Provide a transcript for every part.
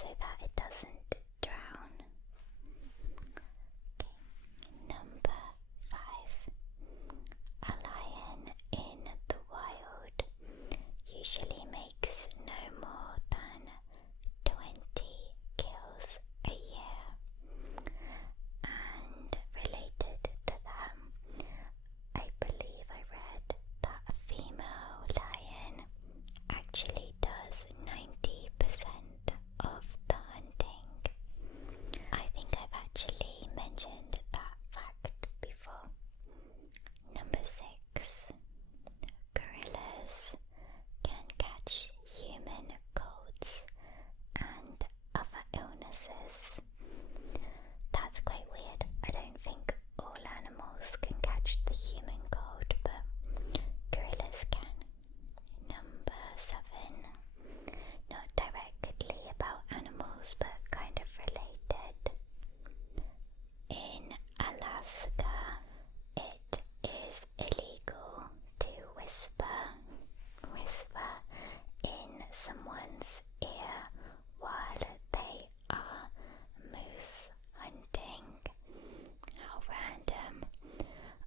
so that it doesn't drown. Okay, number 5. A lion in the wild usually makes no more than 20 kills a year. And related to that, I believe I read that a female lion actually does 90% of the hunting. I think I've actually mentioned that fact before. Number 6. Gorillas can catch human colds and other illnesses. That's quite weird. I don't think all animals can catch the human cold, but gorillas can. Number 7. Not directly about animals, but kind of related. In Alaska, it is illegal to whisper in someone's ear while they are moose hunting. How random.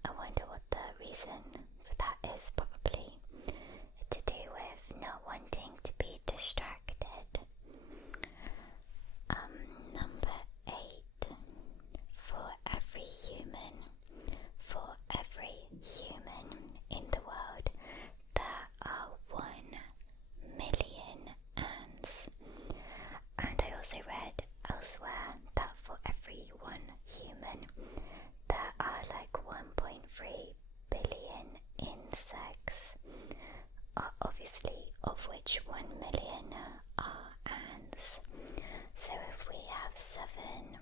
I wonder what the reason for that is. Probably to do with not wanting to be distracted. Number 8. For every human in the world, there are 1 million ants. And I also read elsewhere that for every 1 human, there are like 1.3 billion insects, obviously of which 1 million are ants. So if we have 7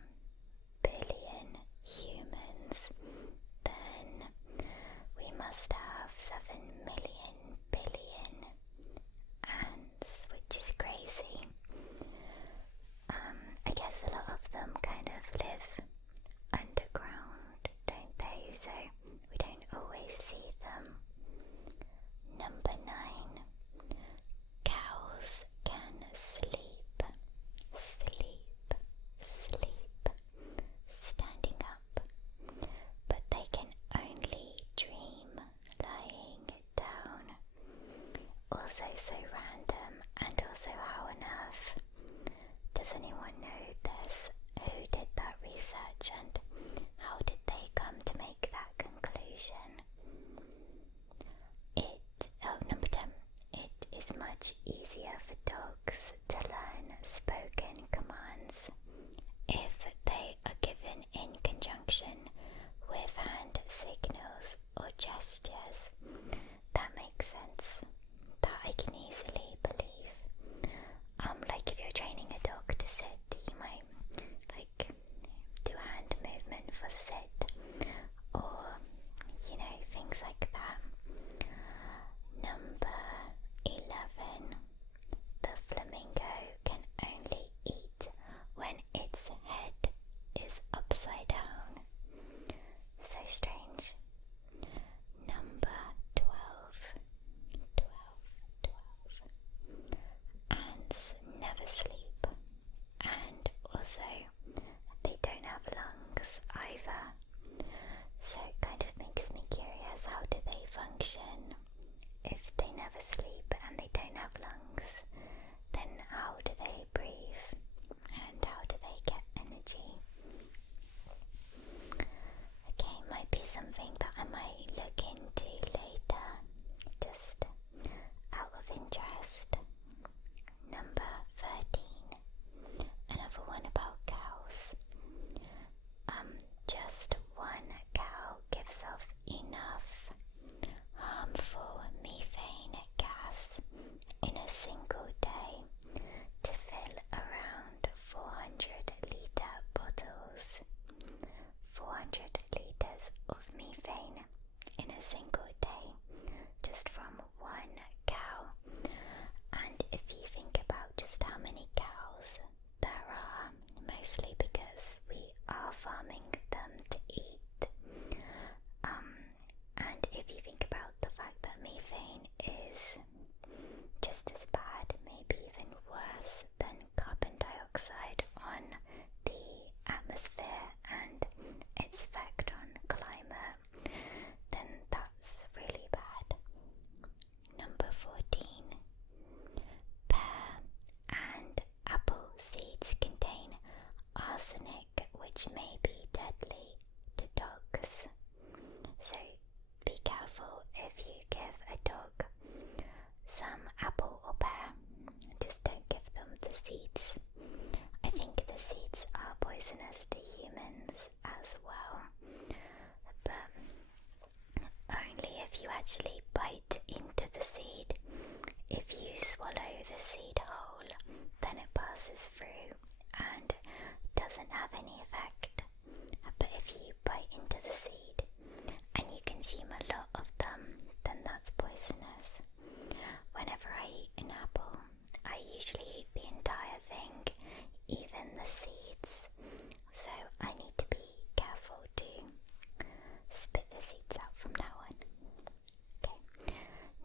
billion humans, then we must have 7 million billion ants, which is crazy. I guess a lot of them kind of live underground, don't they? So we don't always see them. Number 9. Cows can sleep standing up, but they can only dream lying down. Also so random, and also how on earth does anyone know this? Who did that research and how did they come to make that conclusion? Number 10. It is much easier for dogs to learn spoken commands if they are given in conjunction with hand signals or gestures. That makes sense. That I can easily believe. Like if you're training a dog to sit, you might like do a hand movement for sit, or things like that. Number 11. The flamingo can only eat when its head is upside down. So strange. Number 12. Ants never sleep, and also they don't have lungs either. So it kind of makes me curious, how do they function? If they never sleep and they don't have lungs, then how do they breathe? And how do they get energy? Okay, might be something that I might look into later, just out of interest. Number 13. Another one about cows. Just 1 cow gives off enough harmful methane gas in a single day to fill around 400-litre bottles. 400 litres of methane in a single passes through and doesn't have any effect. But if you bite into the seed and you consume a lot of them, then that's poisonous. Whenever I eat an apple, I usually eat the entire thing, even the seeds. So I need to be careful to spit the seeds out from now on. Okay,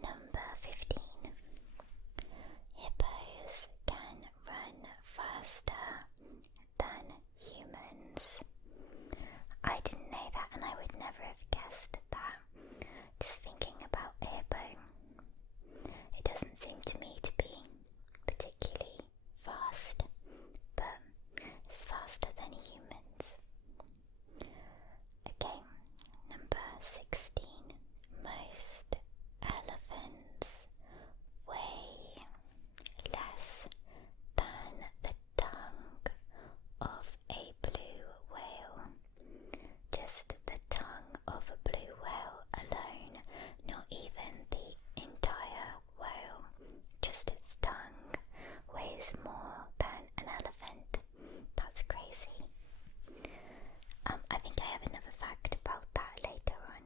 number 15. Hippos can run faster than humans. I didn't know that, and I would never have guessed that. Just thinking about a hippo, it doesn't seem to me to be particularly fast, but it's faster than humans. Okay, number 16. Most elephants weigh less than the tongue of a blue whale. Just the tongue of a blue whale alone, not even the entire whale. Just its tongue weighs more than an elephant. That's crazy. I think I have another fact about that later on.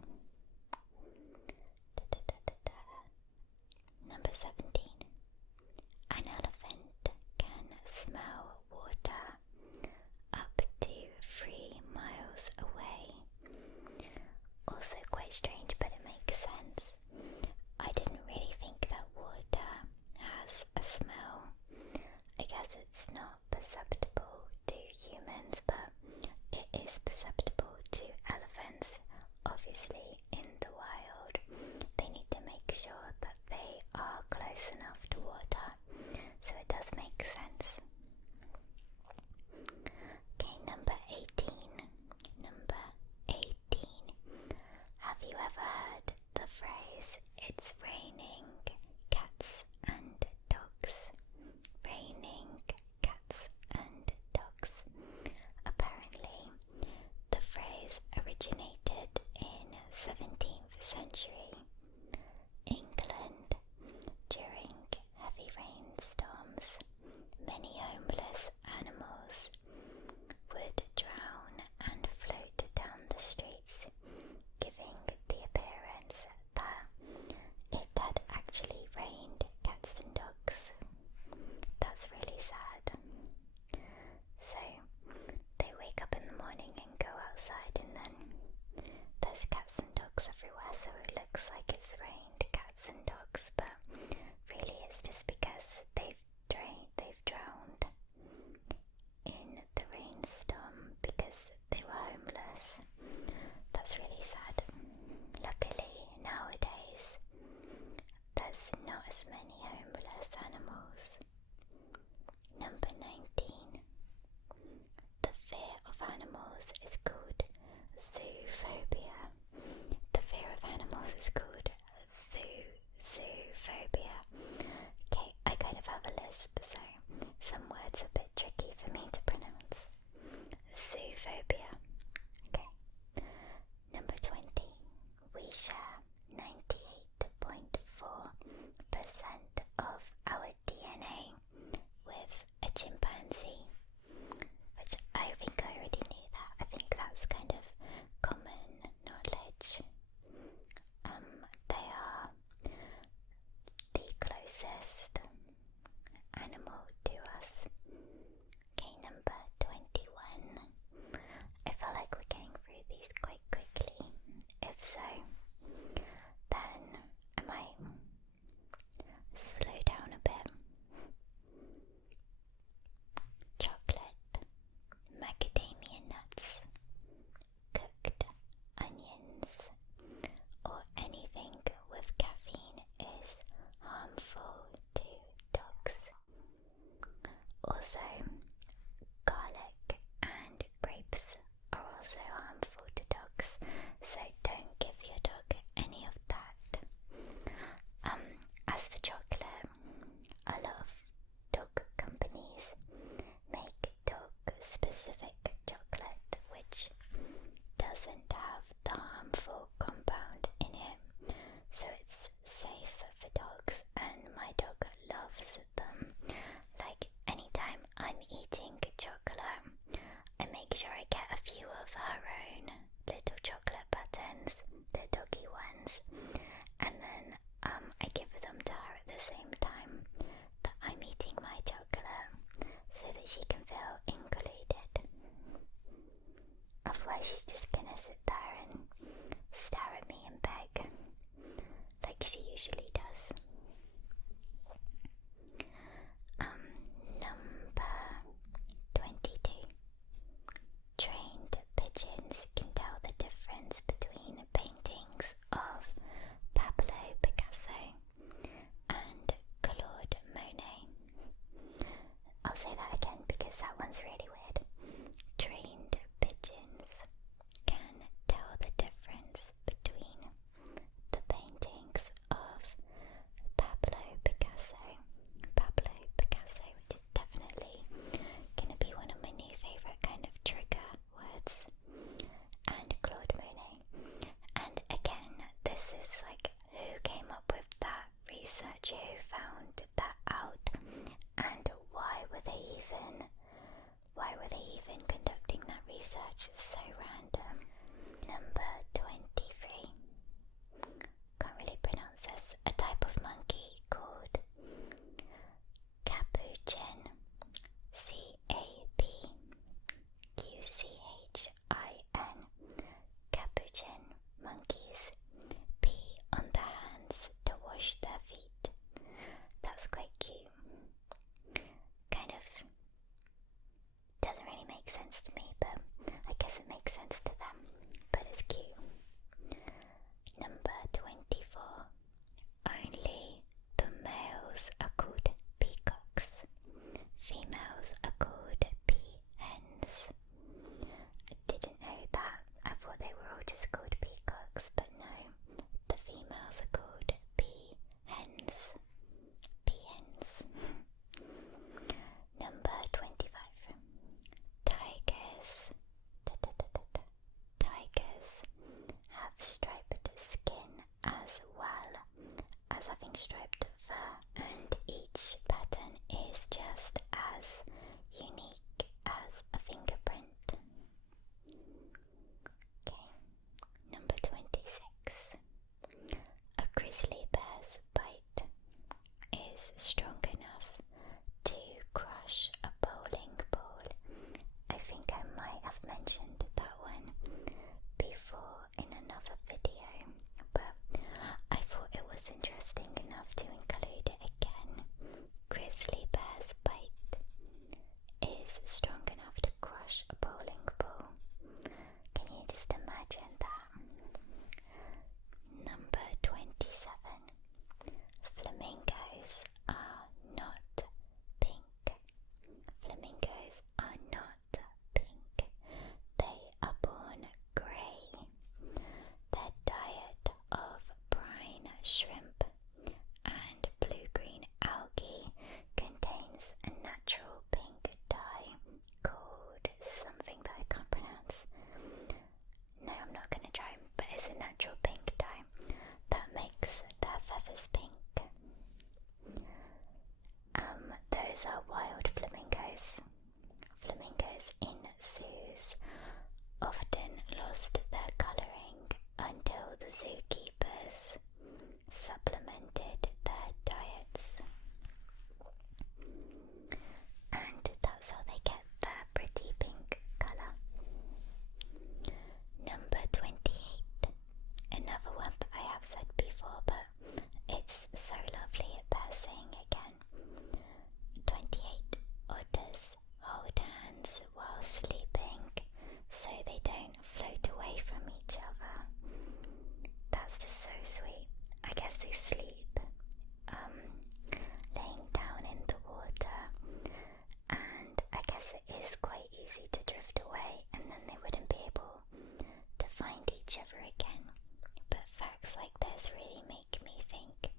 Number 17. An elephant can smell water up to 3 miles away. Also quite strange, but it makes sense. I didn't really think that water has a smell. I guess it's not perceptible to humans, but it is perceptible to elephants. Obviously, in the wild, they need to make sure that they are close enough to water, so it does make sense. Okay, number 18. Number 18. Have you ever heard the phrase, "It's raining cats and dogs"? Raining cats and dogs. Apparently, the phrase originated in 17th century England. During heavy rainstorms, many homeless animals would drown and float down the streets, giving the appearance that it had actually rained cats and dogs. That's really sad. So they wake up in the morning and go outside, and then there's cats and dogs everywhere, so it looks like it's rained cats and dogs, but really it's just because they've drowned in the rainstorm because they were homeless. That's really sad. Luckily, nowadays, there's not as many homeless animals. Number 19. The fear of animals is called zoophobia. The fear of animals is called zoophobia. Okay, I kind of have a lisp, so some words are a bit tricky for me to pronounce. Zoophobia. Okay. Number 20. We share 98.4% of our DNA with a chimpanzee, which I think I already knew that. I think that's kind of common knowledge. They are the closest animal to us. Okay, number 21. I feel like we're getting through these quite quickly. If so, then I might slow down a bit. Chocolate, macadamia nuts, cooked onions, or anything with caffeine is harmful to dogs. Also, garlic and grapes are also harmful to dogs, so don't give your dog she can feel included. Otherwise she's just gonna sit there and stare at me and beg, like she usually does. Number 22. Trained pigeons can tell the difference between paintings of Pablo Picasso and Claude Monet. I'll say that again because that one's really weird. Trained pigeons can tell the difference between the paintings of Pablo Picasso, which is definitely going to be one of my new favourite kind of trigger words, and Claude Monet. And again, this is like, who came up with that research, who found that out, and why were they even conducting that research? It's so random. Number 23. Can't really pronounce this. A type of monkey called capuchin, CAPQCHIN. Capuchin monkeys pee on their hands to wash their feet. That's quite cute. Kind of doesn't really make sense to me, but I guess it makes sense to them. But it's cute. Number 24. Only the males are called peacocks. Females are called peahens. I didn't know that. I thought they were all just called peacocks, but no. The females are called peahens. Peahens. Number 25. Tigers. Tigers have striped skin as well as having striped fur, and each pattern is just as unique as a fingerprint. Okay, number 26. A grizzly bear's bite is strong enough to crush a bowling ball. I think I might have mentioned that one before in another video, but I thought it was interesting enough to include it again. Grizzly bear's bite is strong enough to crush a bowling ball. Can you just imagine that? Number 27. Flamingos are not pink. Flamingos are not pink. They are born grey. Their diet of brine shrimp and blue-green algae contains a natural pink dye called something that I can't pronounce. No, I'm not going to try, but it's a natural pink dye that makes their feathers pink. Those are wild flamingos. Flamingos in zoos often lost their colouring until the zookeepers supplemented their diets. And that's how they get their pretty pink colour. Number 28. Another one that I have said before, but it's so lovely it bears saying again. 28. Otters hold hands while sleeping so they don't float away from each other. That's just so sweet. I guess they sleep laying down in the water, and I guess it is quite easy to drift away and then they wouldn't be able to find each other again. But facts like this really make me think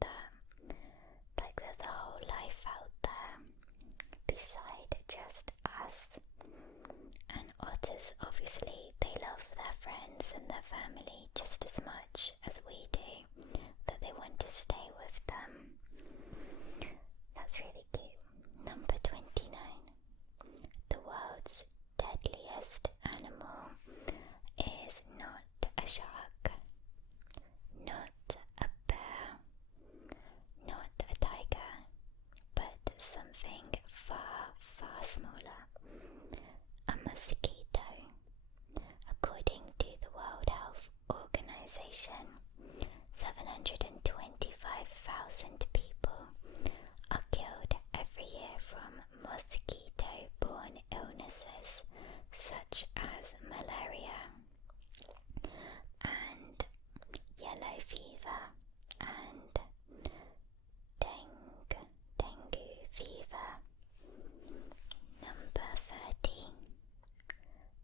that like there's a whole life out there beside just us. And otters, obviously, they love their friends and their family just as much as we do, that they want to stay with them. That's really cute. Number 29. The world's deadliest animal is not a shark, not a bear, not a tiger, but something far, far organization, 725,000 people are killed every year from mosquito-borne illnesses such as malaria and yellow fever and dengue fever. Number 30.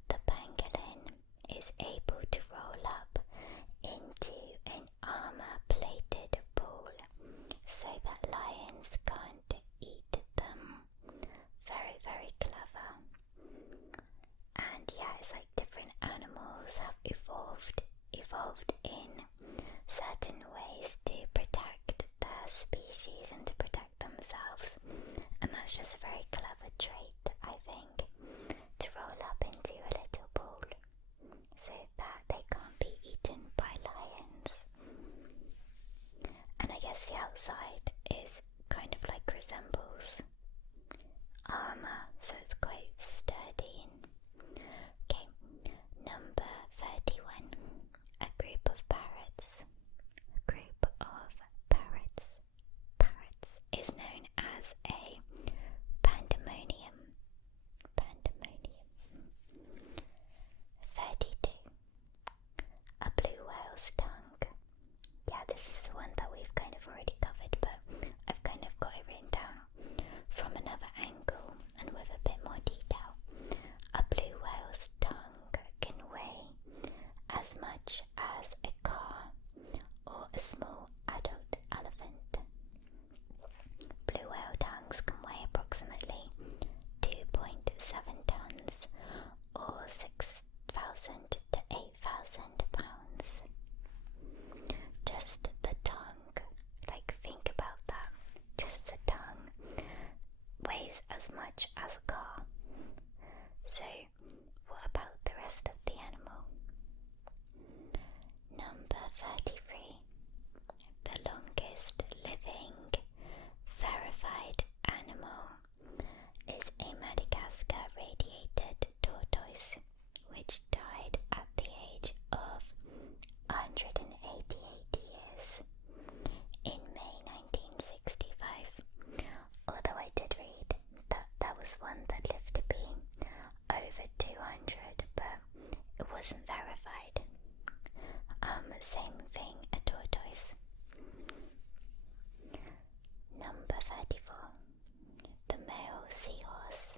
The pangolin is able to roll up into an armor-plated ball so that lions can't eat them. Very, very clever. And yeah, it's like different animals have evolved in certain ways to protect their species and to protect themselves. And that's just a very clever trait, I think, to roll up into a little ball so that they can't be eaten by lions. And I guess the outside is kind of like resembles armor, so it's quite sturdy. Okay, number 31. A group of parrots. Parrots is known as a pandemonium. 32. A blue whale's tongue. Yeah, this is the one that we've kind of already covered, but I've kind of got it written down from another angle and with a bit more detail. A blue whale's tongue can weigh as much as a car or a small adult elephant. Blue whale tongues can weigh approximately 2.7 tons or 6,000 to 8,000 pounds. Just the tongue, like think about that, just the tongue weighs as much as a car. So what about the rest of the animal? Number 33. The longest living verified animal is a Madagascar radiated tortoise, which died at the age of 188 years in May 1965. Although I did read that there was one that lived to be over 200, but it wasn't verified. Same thing, a tortoise. Number 34. The male seahorse.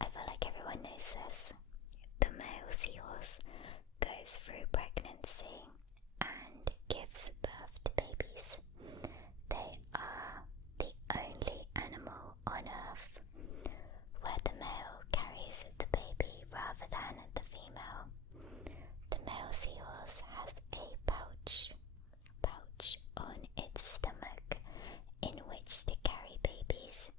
I feel like everyone knows this. The male seahorse goes through pregnancy and gives birth to babies. They are the only animal on Earth where the male carries the baby rather than the female. The male seahorse has a pouch on its stomach in which to carry babies,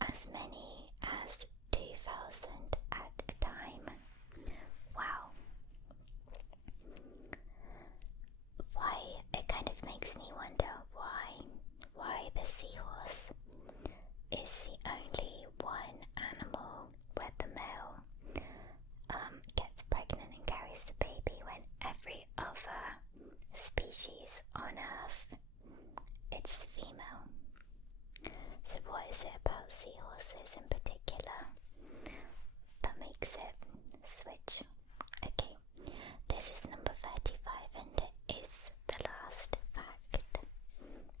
as many as 2,000 at a time. Wow. Why, it kind of makes me wonder why the seahorse is the only one animal where the male gets pregnant and carries the baby when every other species on Earth, it's the female. So what is it about seahorses in particular that makes it switch? Okay, this is number 35 and it is the last fact.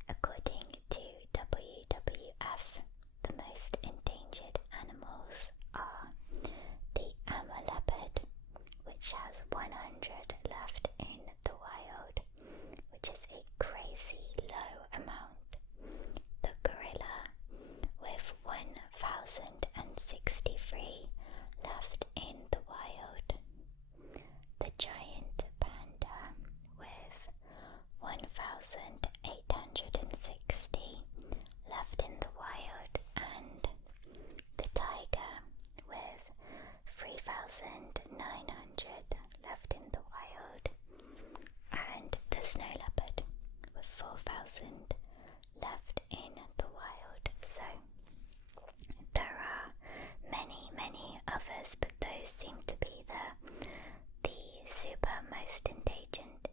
According to WWF, the most endangered animals are the Amur leopard, which has 100 left in the wild, which is a crazy low amount. The gorilla, with 1,063 left in the wild. The giant panda, with 1,860 left in the wild, and the tiger, with 3,900 left in the wild, and the snow leopard with 4,000 left in the wild. So there are many others, but those seem to be the super most endangered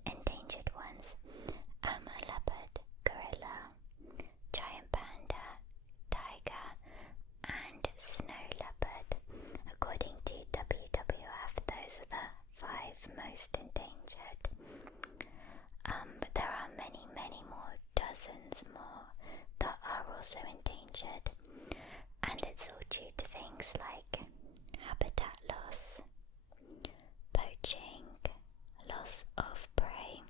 endangered, and it's all due to things like habitat loss, poaching, loss of prey,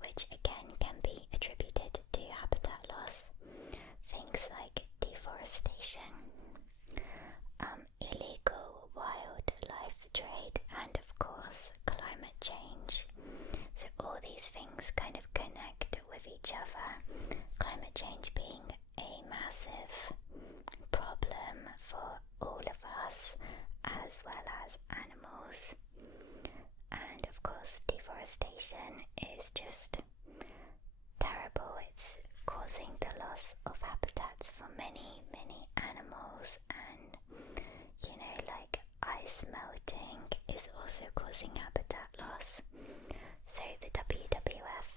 which again can be attributed to habitat loss, things like deforestation, illegal wildlife trade, and of course climate change. So all these things kind of connect with each other, climate change being a massive problem for all of us as well as animals. And of course deforestation is just terrible. It's causing the loss of habitats for many animals, and like ice melting is also causing habitat loss. So the WWF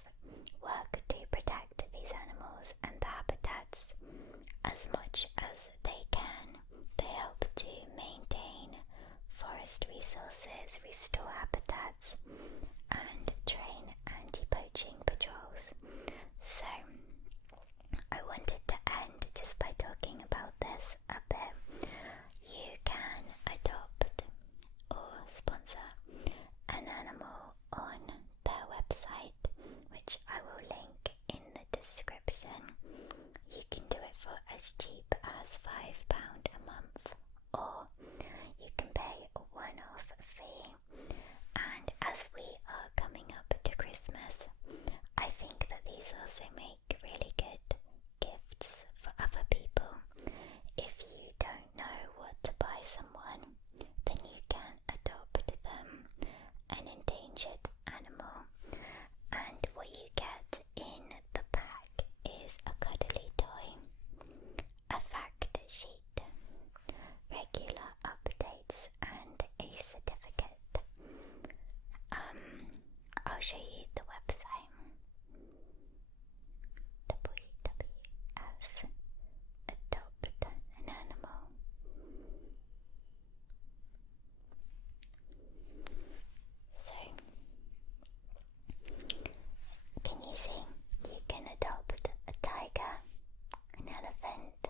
work to protect these animals and the habitats as much as they can. They help to maintain forest resources, restore habitats, and train anti-poaching patrols. So I wanted to end just by talking about this a bit. You can adopt or sponsor an animal on their website, which I will link in the description. You can do it for as cheap as £5 a month, or you can pay a one-off fee. And as we are coming up to Christmas, I think that these also make really good gifts for other people. If you don't know what to buy someone, then you can adopt them an endangered animal, and what you get in the pack is a cuddly toy, a fact sheet, regular updates, and a certificate. I'll show you the website. WWF Adopt an Animal. So, can you see? You can adopt a tiger, an elephant,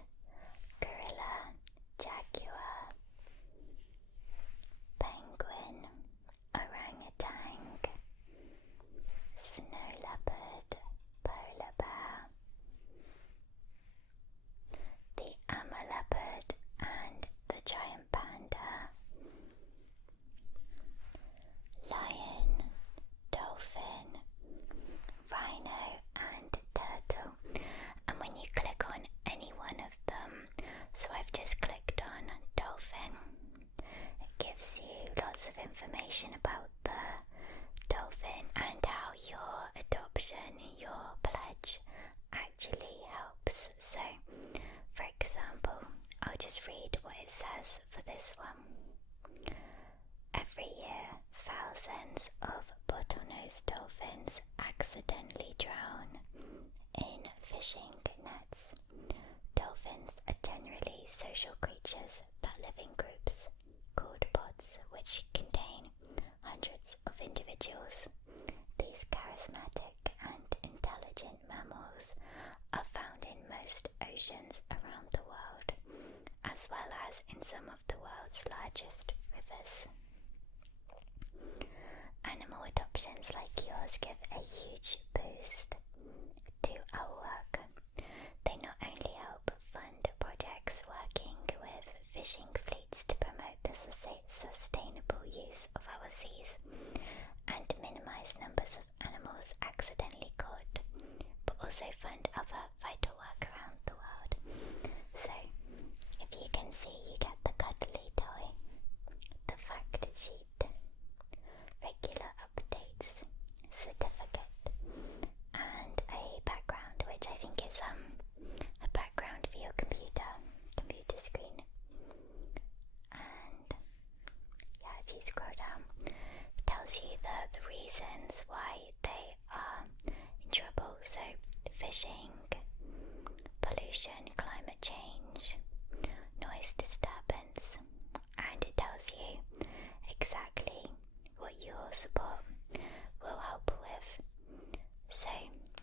gorilla, jaguar, penguin, orangutan, snow leopard, polar bear, the Amur leopard and the giant panda, lion, dolphin, rhino and turtle. And when you click on any one of them, so I've just clicked on dolphin, it gives you lots of information about the dolphin and how your adoption, your pledge actually helps. So, for example, I'll just read what it says for this one. Every year, thousands of bottlenose dolphins accidentally drown in fishing nets. Dolphins are generally social creatures that live in groups called pods, which contain hundreds of individuals. These charismatic and intelligent mammals are found in most oceans around the world, as well as in some of the world's largest rivers. Animal adoptions like yours give a huge boost to our work. They not only help fund projects working with fishing fleets to promote the sustainable use of our seas and minimize numbers of animals accidentally caught, but also fund other vital work around the world. So, if you can see, you get the cuddly toy, the fact sheet, regular updates, certificate, and a background, which I think is a background for your computer screen. And yeah, if you scroll down, it tells you the reasons why they are in trouble. So fishing, pollution, climate change, noise disturbance, and it tells you exactly what your support will help with. So,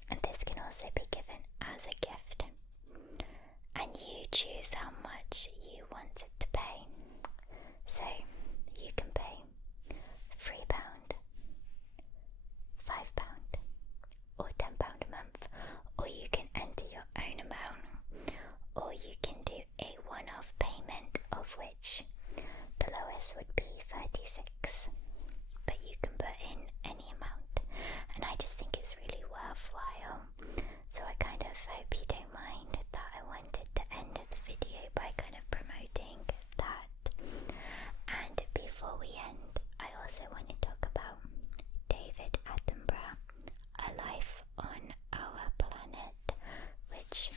and this can also be given as a gift. And you choose how much you wanted to pay. So you can pay £3, £5, or £10 a month, or you can enter your own amount, or you can do a one-off payment, of which the lowest would be 36, but you can put in any amount, and I just think it's really worthwhile. So I kind of hope you don't mind that I wanted to end the video by kind of promoting that. And before we end, I also want to talk about David Attenborough, A Life on Our Planet, which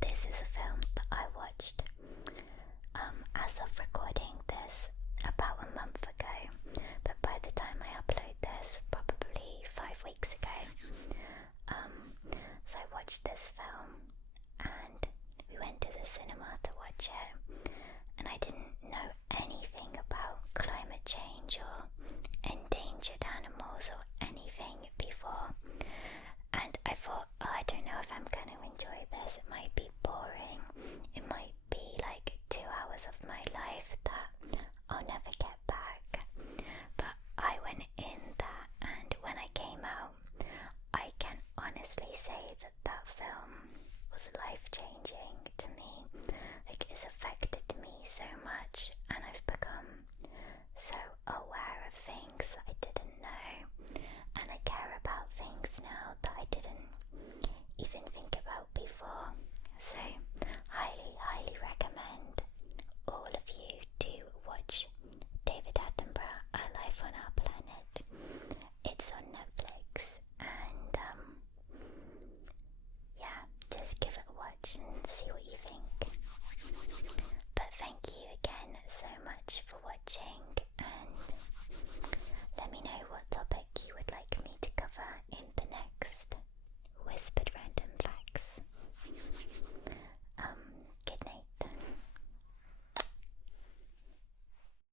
this is a film that I watched as of recording this about a month ago, but by the time I upload this, probably 5 weeks ago. So I watched this film and we went to the cinema to watch it, and I didn't know anything about climate change or endangered animals or anything before, and I thought, oh, I don't know if I'm going to enjoy this. It might be boring, it might be like 2 hours of my life that I'll never get back. But I went in that, and when I came out, I can honestly say that that film was life-changing to me. Like, it's affected me so much, and I've become so aware of things I didn't know, and I care about things now that I didn't even think about before. So